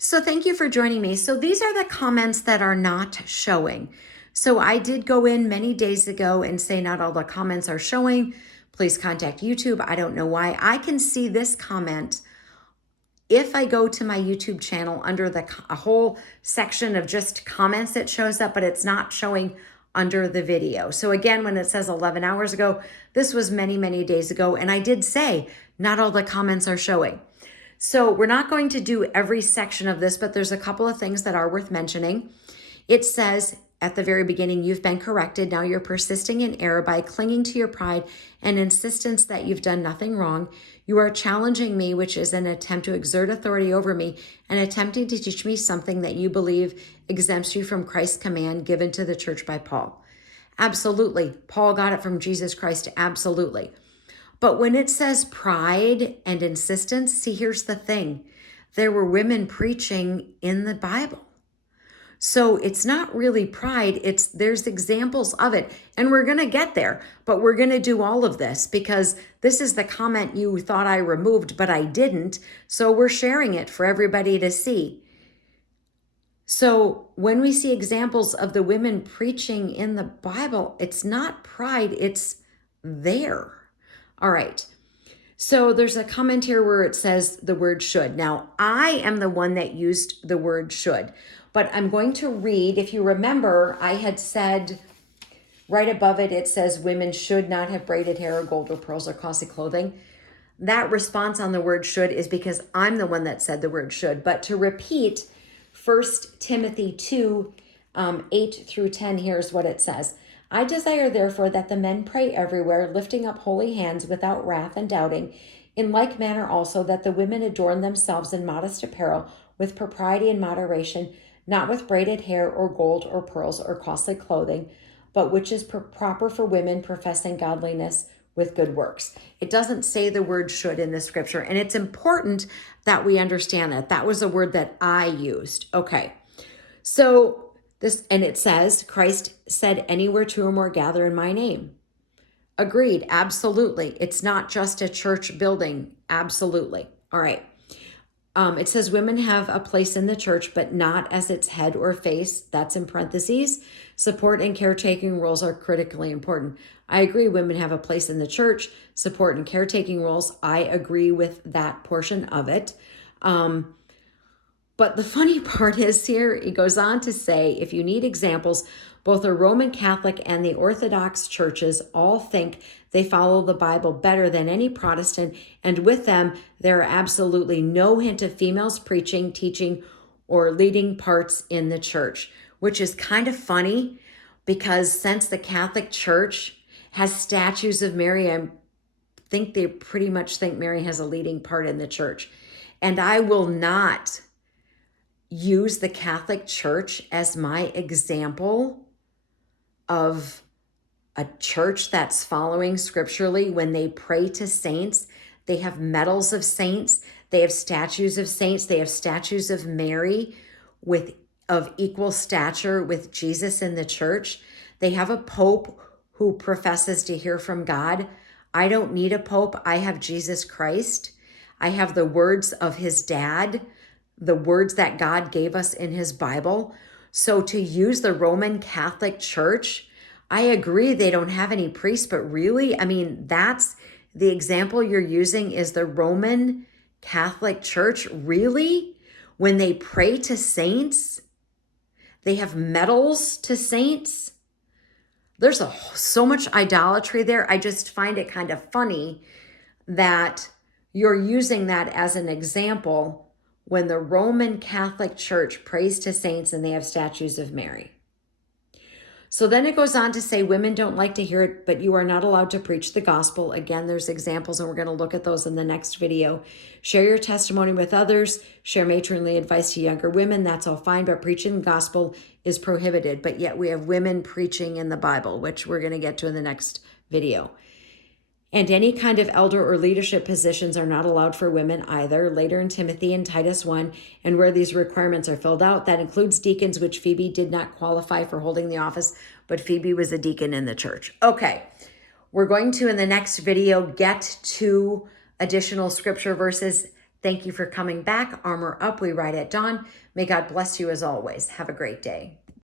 So thank you for joining me. So these are the comments that are not showing. So I did go in many days ago and say not all the comments are showing. Please contact YouTube. I don't know why. I can see this comment if I go to my YouTube channel under a whole section of just comments that shows up, but it's not showing under the video. So again, when it says 11 hours ago, this was many, many days ago. And I did say not all the comments are showing. So we're not going to do every section of this, but there's a couple of things that are worth mentioning. It says at the very beginning, you've been corrected. Now you're persisting in error by clinging to your pride and insistence that you've done nothing wrong. You are challenging me, which is an attempt to exert authority over me and attempting to teach me something that you believe exempts you from Christ's command given to the church by Paul. Absolutely. Paul got it from Jesus Christ. Absolutely. But when it says pride and insistence, see, here's the thing. There were women preaching in the Bible. So it's not really pride, there's examples of it. And we're going to get there, but we're going to do all of this because this is the comment you thought I removed, but I didn't. So we're sharing it for everybody to see. So when we see examples of the women preaching in the Bible, it's not pride, it's there. All right. So there's a comment here where it says the word should. Now, I am the one that used the word should, but I'm going to read. If you remember, I had said right above it, it says women should not have braided hair or gold or pearls or costly clothing. That response on the word should is because I'm the one that said the word should. But to repeat, 1 Timothy 2, 8 through 10, here's what it says. I desire, therefore, that the men pray everywhere, lifting up holy hands without wrath and doubting. In like manner also, that the women adorn themselves in modest apparel, with propriety and moderation, not with braided hair or gold or pearls or costly clothing, but which is proper for women professing godliness with good works. It doesn't say the word should in the scripture, and it's important that we understand that. That was a word that I used. Okay, so and it says, Christ said, anywhere two or more gather in my name. Agreed, absolutely. It's not just a church building, absolutely. All right. It says women have a place in the church, but not as its head or face. That's in parentheses. Support and caretaking roles are critically important. I agree women have a place in the church, support and caretaking roles. I agree with that portion of it. But the funny part is here, it goes on to say, if you need examples, both the Roman Catholic and the Orthodox churches all think they follow the Bible better than any Protestant, and with them, there are absolutely no hint of females preaching, teaching, or leading parts in the church, which is kind of funny because since the Catholic Church has statues of Mary, I think they pretty much think Mary has a leading part in the church. And I will not use the Catholic Church as my example of a church that's following scripturally. When they pray to saints, they have medals of saints, they have statues of saints, they have statues of Mary of equal stature with Jesus in the church. They have a pope who professes to hear from God. I don't need a pope. I have Jesus Christ. I have the words of his dad, the words that God gave us in his Bible. So to use the Roman Catholic Church, I agree they don't have any priests, but really, I mean, that's the example you're using is the Roman Catholic Church. Really? When they pray to saints, they have medals to saints. There's so much idolatry there. I just find it kind of funny that you're using that as an example when the Roman Catholic Church prays to saints and they have statues of Mary. So then it goes on to say women don't like to hear it, but you are not allowed to preach the gospel. Again, there's examples, and we're going to look at those in the next video. Share your testimony with others. Share matronly advice to younger women. That's all fine, but preaching the gospel is prohibited. But yet we have women preaching in the Bible, which we're going to get to in the next video. And any kind of elder or leadership positions are not allowed for women either. Later in Timothy and Titus 1, and where these requirements are filled out, that includes deacons, which Phoebe did not qualify for holding the office, but Phoebe was a deacon in the church. Okay, we're going to, in the next video, get to additional scripture verses Thank you for coming back. Armor Up, we ride at dawn. May God bless you as always. Have a great day.